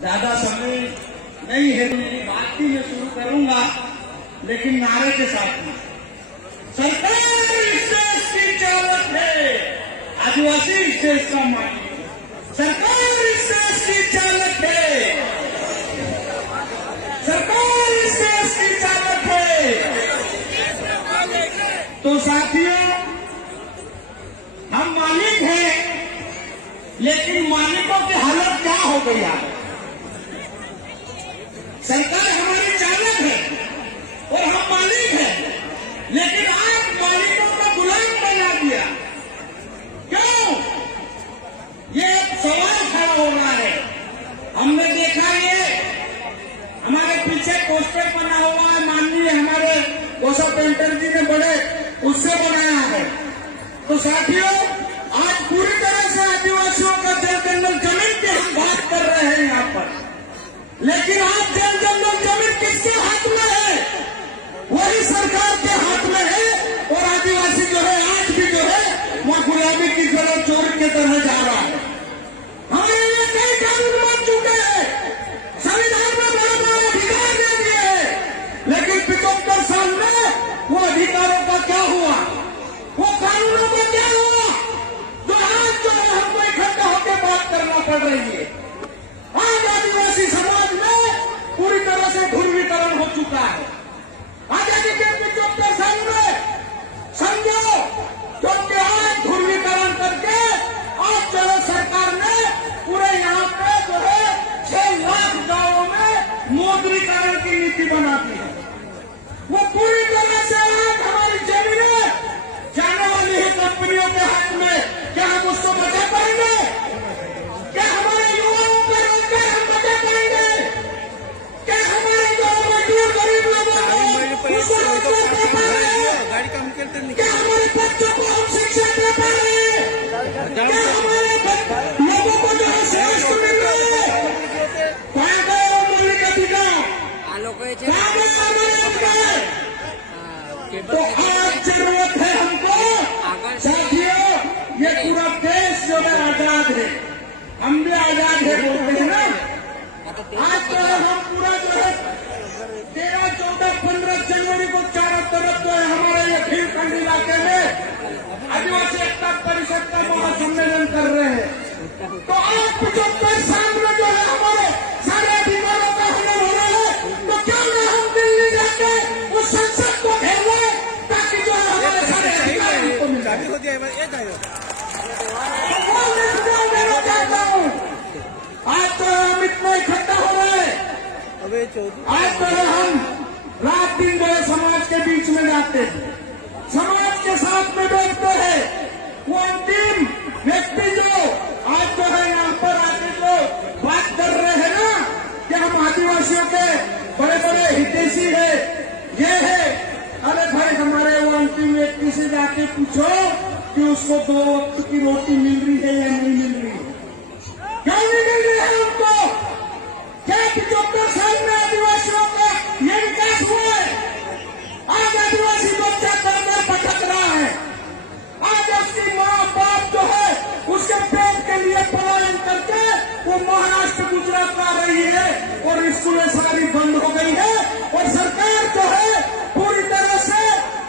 ज्यादा समय नहीं है, बात ही मैं शुरू करूंगा, लेकिन नारे के साथ में। सरकार इस देश की चालक है, आदिवासी इस देश का मालिक है। सरकार इस देश की चालक है, सरकार इस देश की चालक है। तो साथियों, हम मालिक हैं, लेकिन मालिकों की हालत क्या हो गई है? सरकार हमारी चालक है और हम मालिक हैं, लेकिन आज मालिकों का गुलाम बना दिया। क्यों? ये एक सवाल खड़ा हो रहा है। हमने देखा ये हमारे पीछे पोस्टर बना हुआ है, माननीय हमारे कोसा पेंटर जी ने बड़े उससे बनाया है। तो साथियों, आज पूरी तरह से आदिवासियों का जल जंगल जमीन की हम बात कर रहे हैं यहाँ पर, लेकिन आज जल जंगल जमीन किसके हाथ में है? वही सरकार के हाथ में है। और आदिवासी जो है आज भी जो है वह गुलामी की तरह चोर की तरह जा रहा है। हमारे लिए कई कानून बन चुके हैं, संविधान में बड़ा बड़ा अधिकार दे दिए हैं, लेकिन 75 साल में वो अधिकारों का क्या हुआ? वो कानूनों का क्या हुआ? तो आज जो है हमको इकट्ठा होकर बात करना पड़ रही है। आज आदिवासी समाज में पूरी तरह से ध्रुवीकरण हो चुका है। आजादी के 75 साल में समझो, क्योंकि आज ध्रुवीकरण करके आज जो है सरकार ने पूरे यहाँ पे जो है 6 लाख गांवों में मौद्रीकरण की नीति बना दी है। वो पूरी तरह से आज हमारी जमीनें जाने वाली है कंपनियों के हाथ में। क्या हम उसको बचा पाएंगे? क्या हमारे युवाओं का रोजगार हम बचा पाएंगे? क्या हमारे जो मजदूर गरीब लोगों को उसको रोजगार दे पा रहे हैं? क्या हमारे बच्चों को हम शिक्षा दे पा रहे हैं? क्या हमारे लोगों को जो है स्वास्थ्य मिल रहा है? कहाँ गए वो मौलिक अधिकार? कहाँ गए हमारे अधिकार? तो आज जरूरत है हमको साथियों, ये पूरा देश जो है आजाद है, हम भी आजाद है बोलते हैं ना। आज जो है हम पूरा जो है 13, 14, 15 जनवरी को चारों तरफ जो है हमारे ये खीरखंड इलाके में आदिवासी एकता परिषद का महासम्मेलन कर रहे हैं। तो आज 75 साल में जो है हमारे सारे अधिकारों का हनन हो रहा है, तो क्यों ना हम दिल्ली जाके उस संसद को घेर लें, ताकि जो है हमारे सारे अधिकार हमको मिल जाए। आज तो हम इतना इकट्ठा हो रहे हैं, आज तो हम रात दिन जो है समाज के बीच में जाते हैं, समाज के साथ में बैठते हैं। वो अंतिम व्यक्ति जो आज जो है यहाँ पर आके जो बात कर रहे हैं ना कि हम आदिवासियों के बड़े बड़े हितैषी है, ये है। अरे भाई, हमारे वो अंतिम व्यक्ति से जाके पूछो कि उसको 2 वक्त की रोटी मिल रही है या नहीं मिल रही है? क्यों नहीं मिल रही है उनको? क्या 75 साल में आदिवासियों का ये विकास हुआ है? आज आदिवासी बच्चा कर भटक रहा है। आज उसकी माँ बाप जो है उसके पेट के लिए पलायन करके वो महाराष्ट्र गुजरात आ रही है और स्कूलें सारी बंद हो गई है। और सरकार जो है पूरी तरह से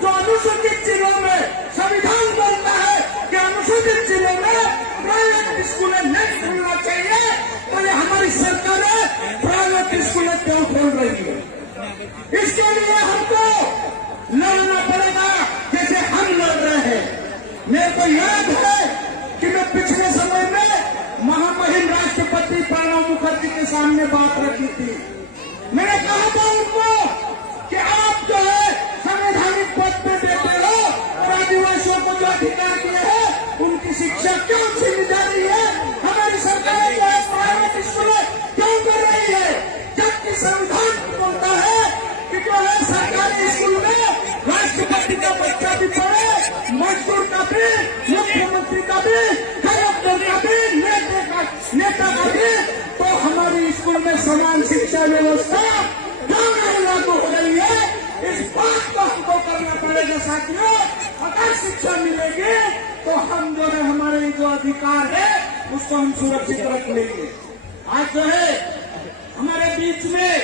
जो अनुसूचित जिलों में संविधान बोलता है कि अनुसूचित जिलों में प्राइवेट स्कूलें नहीं खुलना चाहिए, तो ये हमारी सरकार प्राइवेट स्कूलें क्यों खोल रही है? इसके लिए हमको लड़ना पड़ेगा, जैसे हम लड़ रहे हैं। मेरे को याद है कि मैं पिछले समय में महामहिम राष्ट्रपति प्रणब मुखर्जी के सामने बात रखी थी। मैंने कहा था उनको कि आप जो है संवैधानिक पद पे बैठे हो और आदिवासियों को जो अधिकार दिए हैं उनकी शिक्षा क्यों छीनी जा रही है? हमारी सरकार जो है प्राइवेट स्कूलें क्यों कर रही है? जबकि संविधान बोलता है कि जो है सरकारी स्कूल में राष्ट्रपति का बच्चा भी पढ़े, मजदूर का भी, मुख्यमंत्री का भी, कलेक्टर का भी, नेता का भी। तो हमारी स्कूल में समान शिक्षा व्यवस्था क्यों नहीं लागू हो रही है? इस बात को हमको करना पड़ेगा साथियों। अगर शिक्षा मिलेगी तो हम जो है हमारे जो अधिकार है उसको हम सुरक्षित रख लेंगे। आज जो है बीच में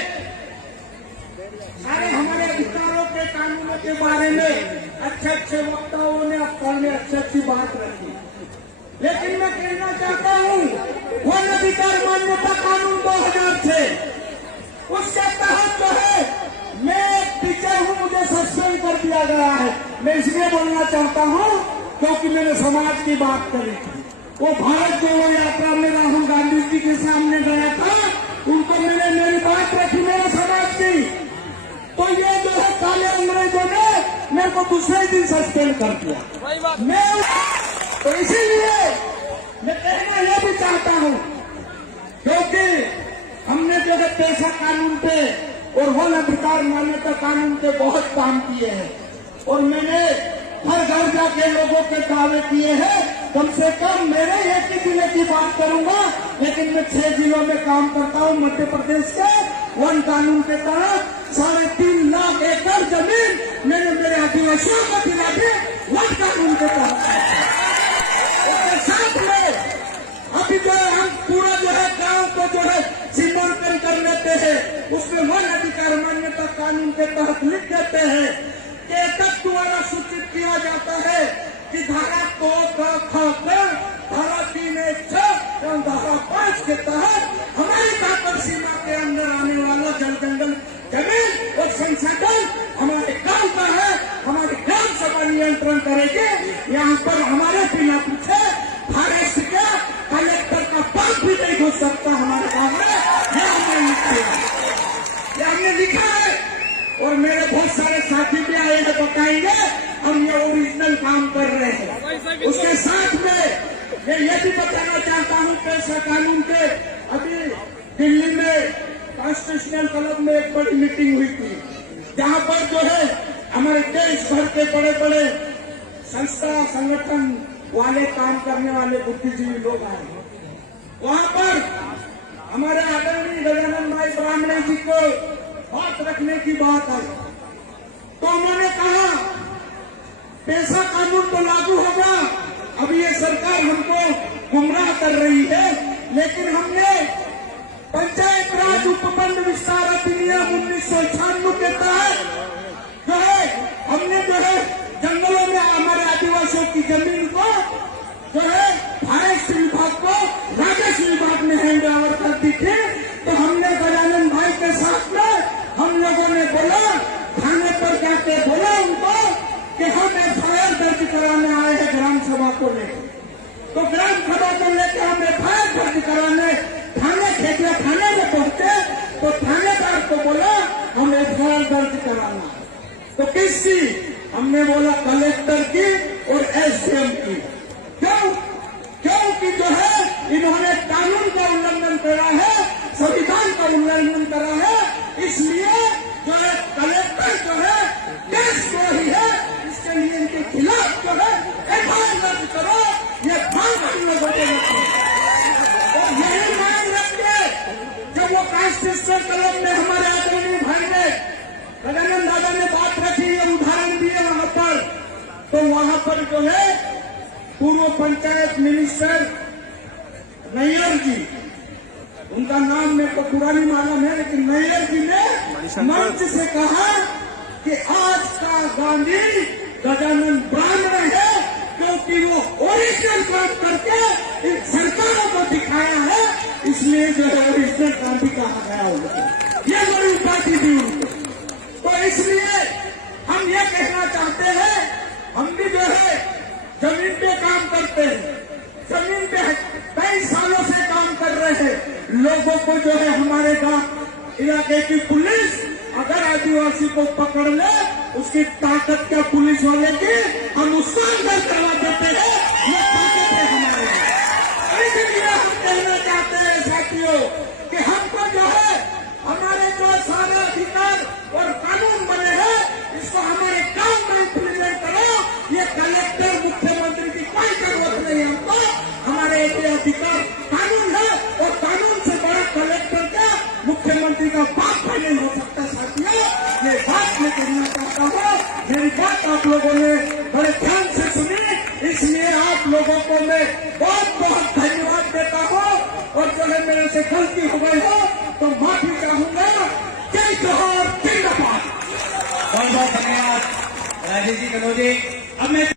सारे हमारे अधिकारों के कानूनों के बारे में अच्छे अच्छे वक्ताओं ने अपने में अच्छी अच्छी बात रखी, लेकिन मैं कहना चाहता हूँ वन अधिकार मान्यता कानून 2006 उसके तहत जो है मैं टीचर हूँ, मुझे सस्पेंड कर दिया गया है। मैं इसलिए बोलना चाहता हूँ क्योंकि मैंने समाज की बात करी थी। वो भारत जोड़ो यात्रा में राहुल गांधी जी के सामने गया था, उनको मैंने मेरी बात रखी मेरे समाज की, तो ये जो है काले अंग्रेजों ने मेरे को दूसरे दिन सस्पेंड कर दिया। मैं तो इसीलिए मैं कहना यह भी चाहता हूँ क्योंकि हमने जो है पेशा कानून पे और वन अधिकार मान्यता कानून पे बहुत काम किए हैं और मैंने हर घर जाके लोगों के दावे किए हैं। कम से कम मेरे एक ही जिले की बात करूंगा, लेकिन मैं 6 जिलों में काम करता हूं। मध्य प्रदेश के वन कानून के तहत 3.5 लाख एकड़ जमीन मैंने मेरे आदिवासियों को दिला दी वन कानून के तहत। उसके साथ में अभी जो है हम पूरा जो है गांव को जो है सीमांकन कर लेते हैं, उसमें वन अधिकार मान्यता कानून के तहत लिख देते हैं कि तक द्वारा सूचित किया जाता है कि धारा 2 धारा 3(1)(6) एवं धारा 5 के तहत हमारी काकर सीमा के अंदर आने वाला जल जंगल जमीन और संसाधन हमारे गांव का है, हमारी ग्राम सभा नियंत्रण करेगी। यहाँ पर हमारे बिना पूछे फॉरेस्ट के कलेक्टर का बाप भी नहीं घुस सकता हमारे गांव में। यह हमने लिखा है और मेरे बहुत सारे साथी भी आए हैं, बताएंगे हम ये ओरिजिनल काम कर रहे हैं। उसके साथ में मैं ये भी बताना चाहता हूँ पेशा कानून के अभी दिल्ली में कॉन्स्टिट्यूशनल क्लब में एक बड़ी मीटिंग हुई थी, जहाँ पर जो है हमारे देश भर के बड़े बड़े संस्था संगठन वाले काम करने वाले बुद्धिजीवी लोग आए। वहाँ पर हमारे आदरणीय गजानन भाई ब्राह्मणे जी को बात रखने की बात आई, तो उन्होंने कहा पेशा कानून तो लागू होगा, अभी ये सरकार हमको गुमराह कर रही है, लेकिन हमने पंचायत राज उपखंड विस्तार अधिनियम 1996 के तहत जो है हमने जो है जंगलों में हमारे आदिवासियों की जमीन को जो है फॉरेस्ट विभाग को राजस्व विभाग में हैंड ओवर कर दी थी। तो हमने गजानन भाई के साथ में हम लोगों ने बोला, थाने पर जाके बोला उनको कि हम FIR दर्ज कराने आए हैं ग्राम सभा को लेकर। तो ग्राम सभा को लेकर हम FIR दर्ज कराने खेतिया थाने में पहुंचे, तो थानेदार को बोला हम FIR दर्ज कराना। तो किसकी? हमने बोला कलेक्टर की और SDM की। क्योंकि जो है इन्होंने कानून का उल्लंघन करा है, संविधान का उल्लंघन करा है, इसलिए जो है कलेक्टर जो है देशद्रोही है, इसके लिए इनके खिलाफ जो है FIR दर्ज करो, ये मांग हम लोगों को और यही मांग रखिए। जब वो कॉन्स्टिट्यूशनल क्लब में हमारे आदरणीय भाई ने गजानन दादा ने बात रखी, ये उदाहरण दिए वहां पर, तो वहां पर जो है पूर्व पंचायत मिनिस्टर नैयर जी, उनका नाम मेरे को पुरानी मालूम है, लेकिन नैयर जी ने मंच से कहा कि आज का गांधी गजानन ब्राह्मण है, क्योंकि वो ओरिजिनल काम करके इन सरकारों को दिखाया है, इसलिए जो है ओरिजिनल गांधी कहा गया उनको, ये बड़ी उपाधि दी उनको। तो इसलिए हम ये कहना चाहते हैं, हम भी जो है जमीन पे काम करते हैं, जमीन पे कई सालों से काम कर रहे हैं। लोगों को जो है हमारे गांव इलाके की पुलिस अगर आदिवासी को पकड़ ले, उसकी ताकत क्या पुलिस वाले की, हम उसको अंदर करवा देते हैं, ये ताकत है हमारे। इसलिए हम कहना चाहते हैं साथियों कि हमको जो है हमारे जो सारे अधिकार और कानून बने हैं, इसको हमारे काम में इम्प्लीमेंट करो। ये कलेक्टर मुख्यमंत्री की कोई जरूरत नहीं है, हमको हमारे अधिकार कानून है और कानून से बड़ा कलेक्टर का मुख्यमंत्री का बाप भी नहीं हो सकता। साथियों, ये बात मैं कहना चाहता हूँ, मेरी बात आप लोगों ने बड़े ध्यान से सुनी, इसलिए आप लोगों को मैं बहुत बहुत धन्यवाद देता हूँ। और जो है मेरे से गलती हो गई हो तो माफी चाहूंगा। बहुत धन्यवाद राजेश जी कनौजे। अब मैं